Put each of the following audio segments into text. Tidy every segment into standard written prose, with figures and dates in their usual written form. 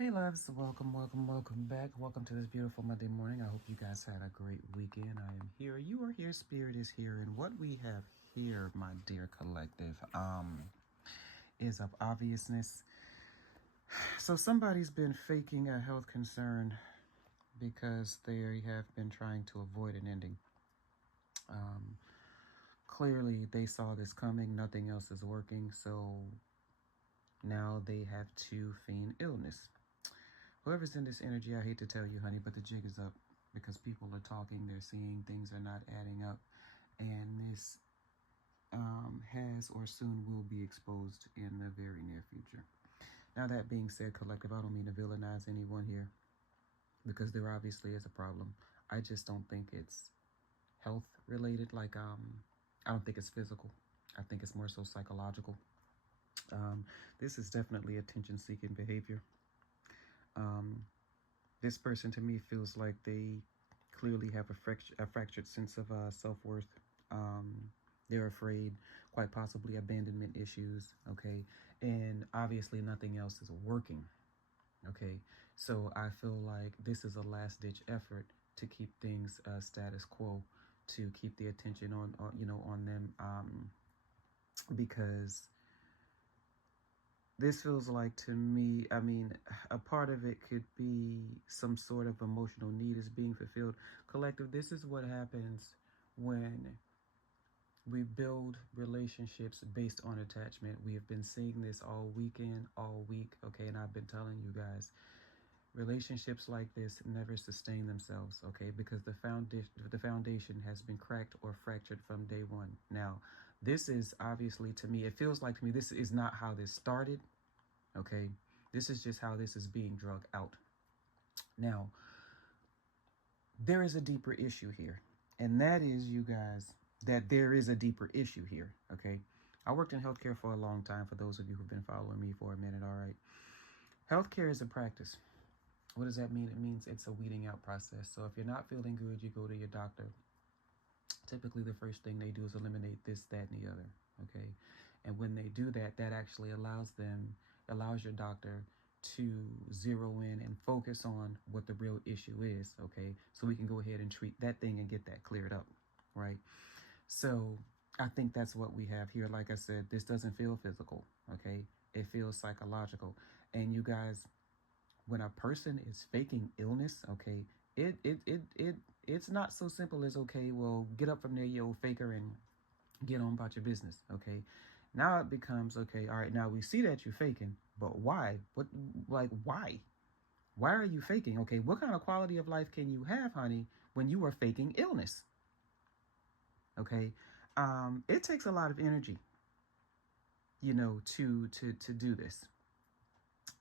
Hey loves, welcome back. Welcome to this beautiful Monday morning. I hope you guys had a great weekend. I am here. You are here. Spirit is here. And what we have here, my dear collective, is of obviousness. So somebody's been faking a health concern because they have been trying to avoid an ending. Um, Clearly they saw this coming. Nothing else is working. So now they have to feign illness. Whoever's in this energy, I hate to tell you, honey, but the jig is up because people are talking, they're seeing things are not adding up, and this has or soon will be exposed in the very near future. Now, that being said, collective, I don't mean to villainize anyone here because there obviously is a problem. I just don't think it's health related. I don't think it's physical. I think it's more so psychological. This is definitely attention seeking behavior. This person to me feels like they clearly have a fractured sense of self-worth. They're afraid, quite possibly abandonment issues, okay? And obviously nothing else is working, okay? So I feel like this is a last-ditch effort to keep things status quo, to keep the attention on them, because this feels like, to me, I mean, a part of it could be some sort of emotional need is being fulfilled. Collective, this is what happens when we build relationships based on attachment. We have been seeing this all weekend, all week, okay? And I've been telling you guys, relationships like this never sustain themselves, okay? Because the foundation has been cracked or fractured from day one. Now, this is obviously, to me, it feels like to me this is not how this started, okay? This is just how this is being drug out. Now, there is a deeper issue here, and that is, you guys, that there is a deeper issue here, okay? I worked in healthcare for a long time, for those of you who've been following me for a minute, all right? Healthcare is a practice. What does that mean? It means it's a weeding out process. So if you're not feeling good, you go to your doctor. Typically, the first thing they do is eliminate this, that, and the other, okay? And when they do that, that actually allows your doctor to zero in and focus on what the real issue is, okay? So we can go ahead and treat that thing and get that cleared up, right? So I think that's what we have here. Like I said, this doesn't feel physical, okay? It feels psychological. And you guys, when a person is faking illness, okay, it's not so simple as, okay, well, get up from there, you old faker, and get on about your business, okay? Now it becomes, okay, all right, now we see that you're faking, but why? Why? Why are you faking? Okay, what kind of quality of life can you have, honey, when you are faking illness? Okay, it takes a lot of energy, to do this.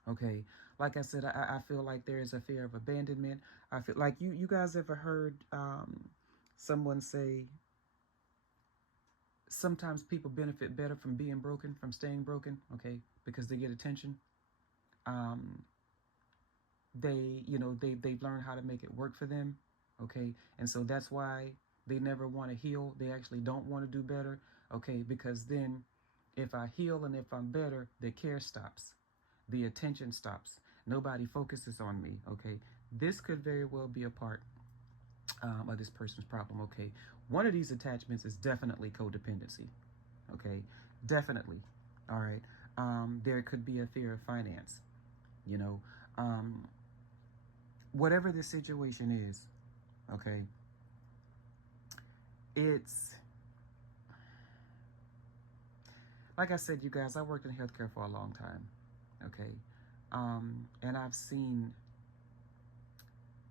Okay, like I said, I feel like there is a fear of abandonment. I feel like you guys ever heard someone say sometimes people benefit better from being broken, from staying broken, okay, because they get attention. Um, they've learned how to make it work for them, okay, and so that's why they never want to heal. They actually don't want to do better, okay, because then if I heal and if I'm better, the care stops, the attention stops, nobody focuses on me, okay. This could very well be a part of this person's problem, okay. One of these attachments is definitely codependency, okay, definitely. All right. There could be a fear of finance, you know. Whatever the situation is, okay, it's like I said, you guys, I worked in healthcare for a long time, okay, and I've seen,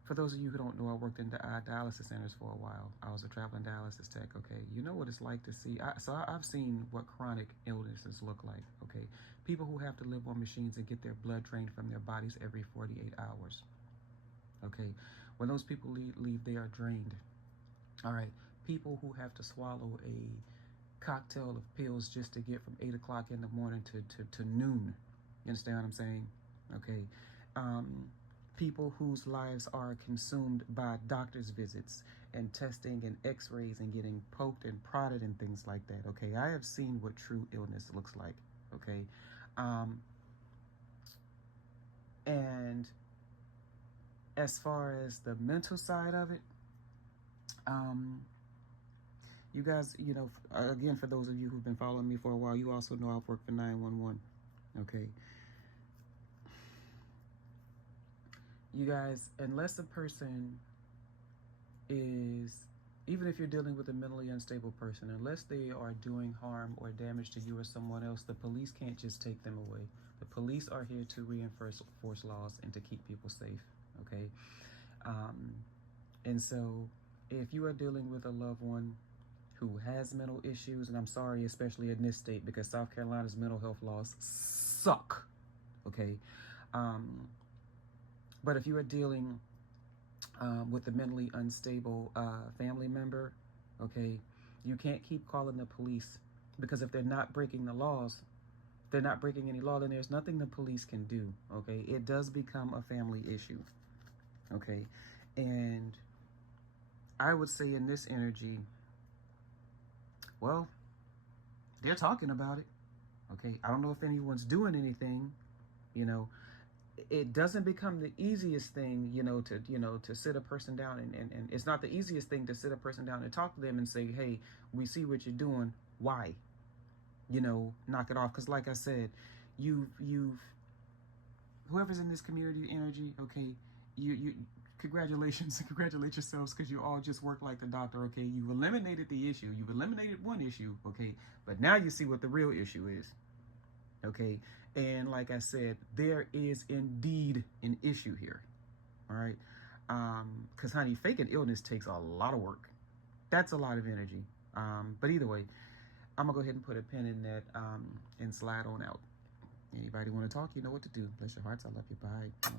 for those of you who don't know, I worked in dialysis centers for a while. I was a traveling dialysis tech, okay. You know what it's like to see, I've seen what chronic illnesses look like, okay. People who have to live on machines and get their blood drained from their bodies every 48 hours, okay. When those people leave, they are drained, all right. People who have to swallow a cocktail of pills just to get from 8 o'clock in the morning to noon. You understand what I'm saying? Okay. People whose lives are consumed by doctor's visits and testing and x-rays and getting poked and prodded and things like that. Okay. I have seen what true illness looks like. Okay. And as far as the mental side of it, you guys, you know, again, for those of you who've been following me for a while, you also know I've worked for 911. Okay. You guys, unless a person is, even if you're dealing with a mentally unstable person, unless they are doing harm or damage to you or someone else, the police can't just take them away. The police are here to reinforce laws and to keep people safe. Okay. And so if you are dealing with a loved one who has mental issues, and I'm sorry, especially in this state, because South Carolina's mental health laws suck. Okay. But if you are dealing with a mentally unstable family member, okay, you can't keep calling the police, because if they're not breaking the laws, they're not breaking any law, then there's nothing the police can do. Okay, it does become a family issue. Okay, and I would say in this energy, well, they're talking about it. Okay, I don't know if anyone's doing anything, you know. It doesn't become the easiest thing, to sit a person down, and it's not the easiest thing to sit a person down and talk to them and say, hey, we see what you're doing, why? Knock it off. Because like I said, you've whoever's in this community energy, okay, you congratulations and congratulate yourselves, because you all just work like the doctor. Okay, you've eliminated the issue, you've eliminated one issue, okay, but now you see what the real issue is. Okay, and like I said, there is indeed an issue here. All right, because honey, faking illness takes a lot of work. That's a lot of energy. But either way, I'm gonna go ahead and put a pin in that, and slide on out. Anybody want to talk, you know what to do. Bless your hearts. I love you. Bye.